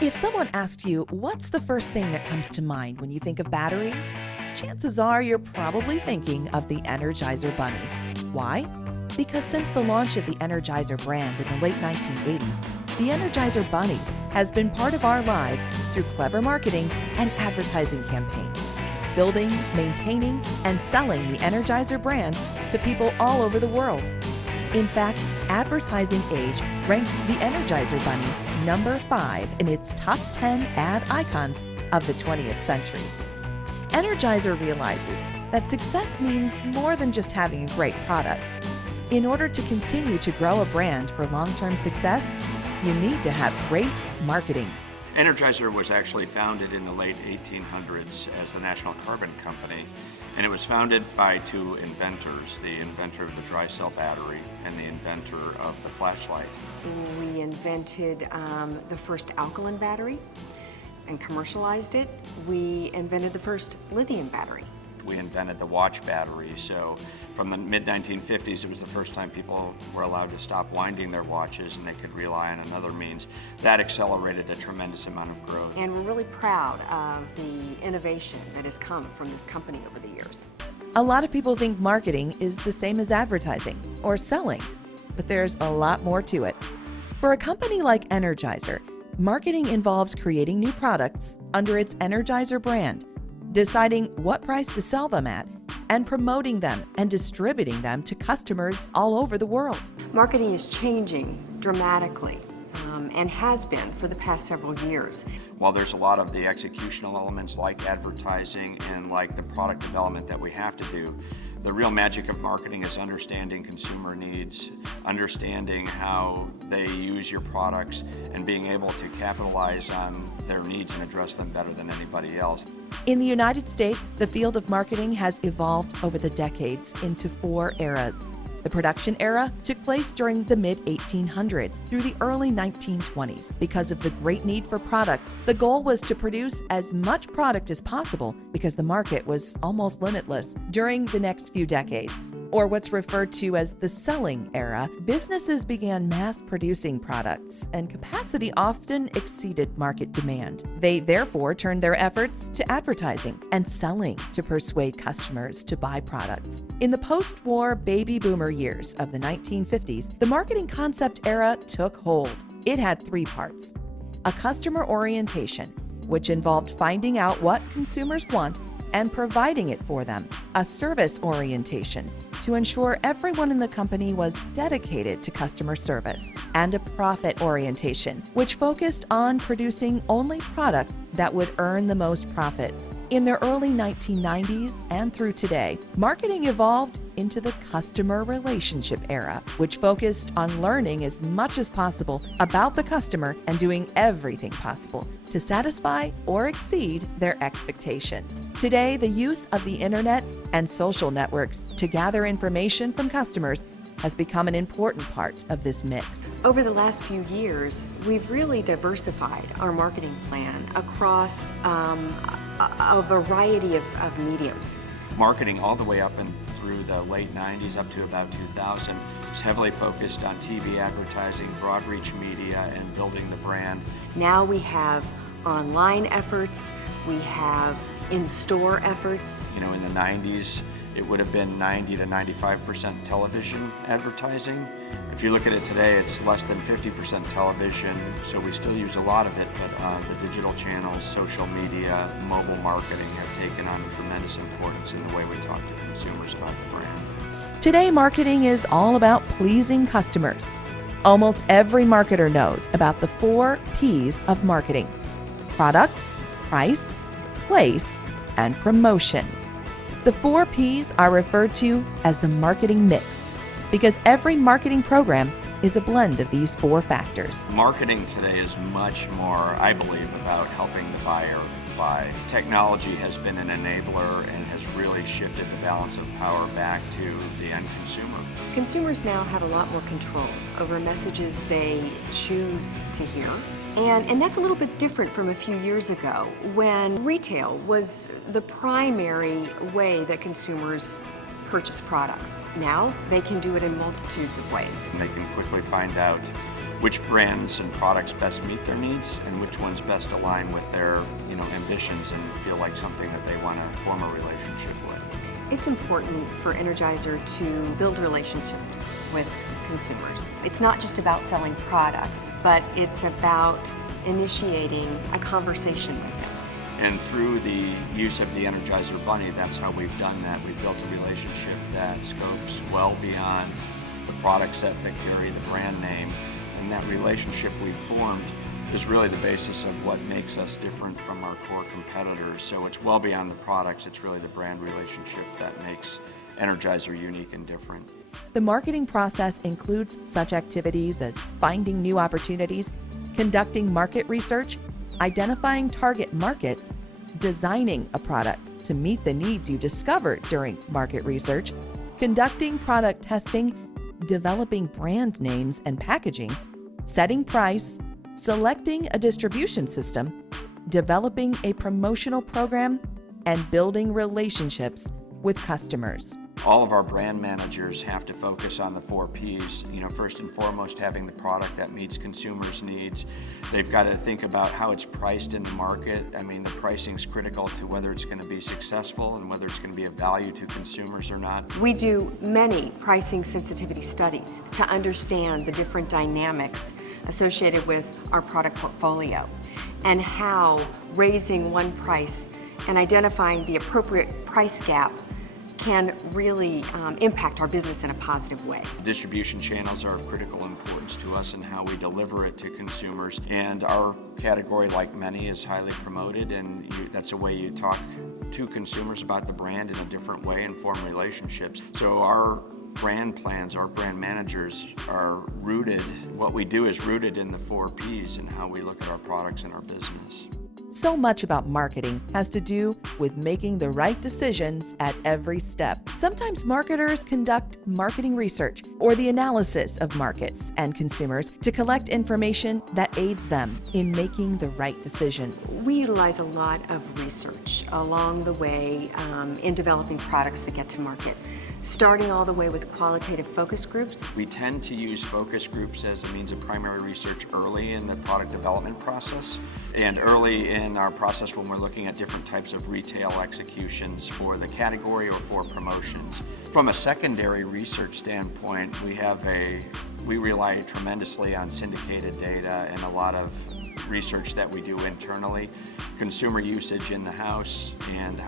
If someone asks you what's the first thing that comes to mind when you think of batteries, chances are you're probably thinking of the Energizer Bunny. Why? Because since the launch of the Energizer brand in the late 1980s, the Energizer Bunny has been part of our lives through clever marketing and advertising campaigns, building, maintaining, and selling the Energizer brand to people all over the world. In fact, Advertising Age ranked the Energizer Bunny number 5 in its top 10 ad icons of the 20th century. Energizer realizes that success means more than just having a great product. In order to continue to grow a brand for long-term success, you need to have great marketing. Energizer was actually founded in the late 1800s as the National Carbon Company, and it was founded by two inventors, the inventor of the dry cell battery and the inventor of the flashlight. We invented the first alkaline battery and commercialized it. We invented the first lithium battery. We invented the watch battery, so from the mid-1950s, it was the first time people were allowed to stop winding their watches and they could rely on another means. That accelerated a tremendous amount of growth. And we're really proud of the innovation that has come from this company over the years. A lot of people think marketing is the same as advertising or selling, but there's a lot more to it. For a company like Energizer, marketing involves creating new products under its Energizer brand, deciding what price to sell them at, and promoting them and distributing them to customers all over the world. Marketing is changing dramatically and has been for the past several years. While there's a lot of the executional elements like advertising and like the product development that we have to do, the real magic of marketing is understanding consumer needs, understanding how they use your products, and being able to capitalize on their needs and address them better than anybody else. In the United States, the field of marketing has evolved over the decades into 4 eras. The production era took place during the mid-1800s through the early 1920s. Because of the great need for products, the goal was to produce as much product as possible because the market was almost limitless. During the next few decades, or what's referred to as the selling era, businesses began mass-producing products, and capacity often exceeded market demand. They therefore turned their efforts to advertising and selling to persuade customers to buy products. In the post-war baby boomer years of the 1950s, the marketing concept era took hold. It had 3 parts: a customer orientation, which involved finding out what consumers want and providing it for them; a service orientation, to ensure everyone in the company was dedicated to customer service; and a profit orientation, which focused on producing only products that would earn the most profits. In the early 1990s and through today, marketing evolved into the customer relationship era, which focused on learning as much as possible about the customer and doing everything possible to satisfy or exceed their expectations. Today, the use of the internet and social networks to gather information from customers has become an important part of this mix. Over the last few years, we've really diversified our marketing plan across a variety of mediums. Marketing all the way up and through the late 90s up to about 2000 was heavily focused on TV advertising, broad reach media, and building the brand. Now we have online efforts, we have in-store efforts. You know, in the 90s, it would have been 90 to 95% television advertising. If you look at it today, it's less than 50% television, so we still use a lot of it, but the digital channels, social media, mobile marketing have taken on tremendous importance in the way we talk to consumers about the brand. Today, marketing is all about pleasing customers. Almost every marketer knows about the 4 P's of marketing: product, price, place, and promotion. The 4 P's are referred to as the marketing mix because every marketing program is a blend of these 4 factors. Marketing today is much more, I believe, about helping the buyer buy. Technology has been an enabler and has really shifted the balance of power back to the end consumer. Consumers now have a lot more control over messages they choose to hear. And that's a little bit different from a few years ago when retail was the primary way that consumers purchase products. Now they can do it in multitudes of ways. And they can quickly find out which brands and products best meet their needs and which ones best align with their ambitions and feel like something that they want to form a relationship with. It's important for Energizer to build relationships with consumers. It's not just about selling products, but it's about initiating a conversation with them. And through the use of the Energizer Bunny, that's how we've done that. We've built a relationship that scopes well beyond the product set that carry the brand name. And that relationship we've formed is really the basis of what makes us different from our core competitors. So it's well beyond the products, it's really the brand relationship that makes Energizer unique and different. The marketing process includes such activities as finding new opportunities, conducting market research, identifying target markets, designing a product to meet the needs you discovered during market research, conducting product testing, developing brand names and packaging, setting price, selecting a distribution system, developing a promotional program, and building relationships with customers. All of our brand managers have to focus on the 4 Ps. First and foremost, having the product that meets consumers' needs. They've got to think about how it's priced in the market. The pricing's critical to whether it's going to be successful and whether it's going to be of value to consumers or not. We do many pricing sensitivity studies to understand the different dynamics associated with our product portfolio and how raising one price and identifying the appropriate price gap can really impact our business in a positive way. Distribution channels are of critical importance to us and how we deliver it to consumers. And our category, like many, is highly promoted, and that's a way you talk to consumers about the brand in a different way and form relationships. So our brand plans, our brand managers are rooted, what we do is rooted in the 4 Ps and how we look at our products and our business. So much about marketing has to do with making the right decisions at every step. Sometimes marketers conduct marketing research or the analysis of markets and consumers to collect information that aids them in making the right decisions. We utilize a lot of research along the way in developing products that get to market, starting all the way with qualitative focus groups. We tend to use focus groups as a means of primary research early in the product development process and early in our process when we're looking at different types of retail executions for the category or for promotions. From a secondary research standpoint, we rely tremendously on syndicated data and a lot of research that we do internally, consumer usage in the house and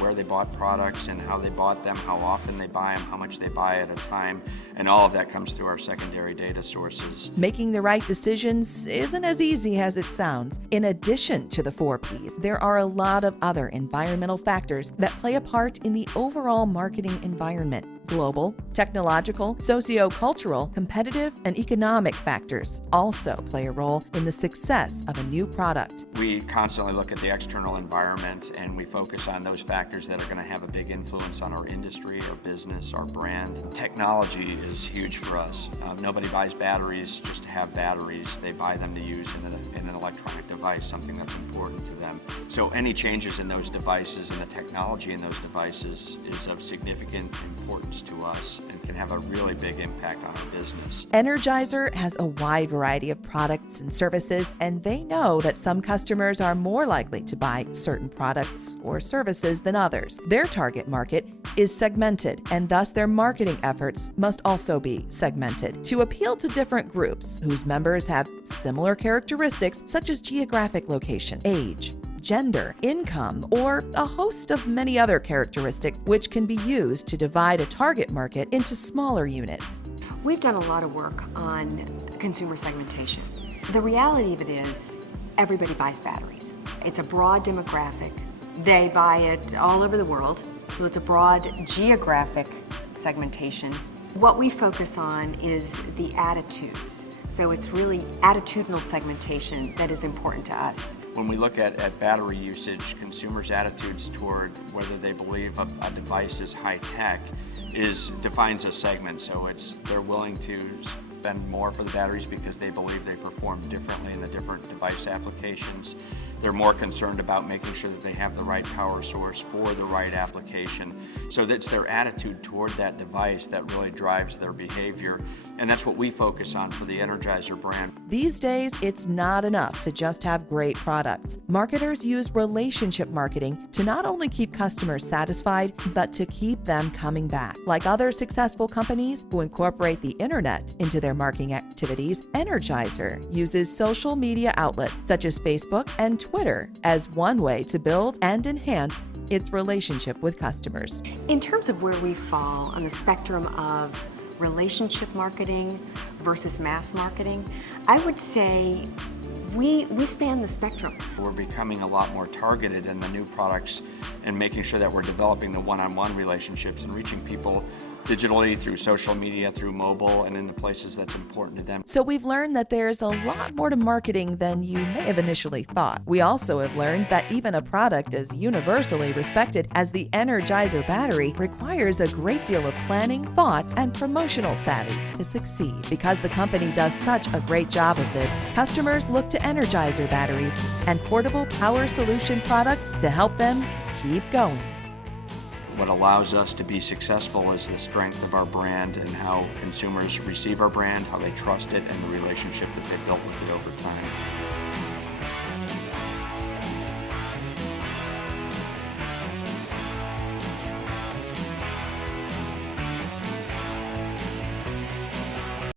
where they bought products and how they bought them, how often they buy them, how much they buy at a time, and all of that comes through our secondary data sources. Making the right decisions isn't as easy as it sounds. In addition to the 4 Ps, there are a lot of other environmental factors that play a part in the overall marketing environment. Global, technological, socio-cultural, competitive, and economic factors also play a role in the success of a new product. We constantly look at the external environment and we focus on those factors that are going to have a big influence on our industry, our business, our brand. Technology is huge for us. Nobody buys batteries just to have batteries. They buy them to use in an electronic device, something that's important to them. So any changes in those devices and the technology in those devices is of significant importance to us and can have a really big impact on our business. Energizer has a wide variety of products and services, and they know that some customers are more likely to buy certain products or services than others. Their target market is segmented, and thus their marketing efforts must also be segmented to appeal to different groups whose members have similar characteristics such as geographic location, age, gender, income, or a host of many other characteristics which can be used to divide a target market into smaller units. We've done a lot of work on consumer segmentation. The reality of it is everybody buys batteries. It's a broad demographic. They buy it all over the world, so it's a broad geographic segmentation. What we focus on is the attitudes. So it's really attitudinal segmentation that is important to us. When we look at battery usage, consumers' attitudes toward whether they believe a device is high-tech defines a segment. So they're willing to spend more for the batteries because they believe they perform differently in the different device applications. They're more concerned about making sure that they have the right power source for the right application. So that's their attitude toward that device that really drives their behavior. And that's what we focus on for the Energizer brand. These days, it's not enough to just have great products. Marketers use relationship marketing to not only keep customers satisfied, but to keep them coming back. Like other successful companies who incorporate the internet into their marketing activities, Energizer uses social media outlets such as Facebook and Twitter as one way to build and enhance its relationship with customers. In terms of where we fall on the spectrum of relationship marketing versus mass marketing, I would say we span the spectrum. We're becoming a lot more targeted in the new products and making sure that we're developing the one-on-one relationships and reaching people digitally, through social media, through mobile, and in the places that's important to them. So we've learned that there's a lot more to marketing than you may have initially thought. We also have learned that even a product as universally respected as the Energizer battery requires a great deal of planning, thought, and promotional savvy to succeed. Because the company does such a great job of this, customers look to Energizer batteries and portable power solution products to help them keep going. What allows us to be successful is the strength of our brand and how consumers receive our brand, how they trust it, and the relationship that they've built with it over time.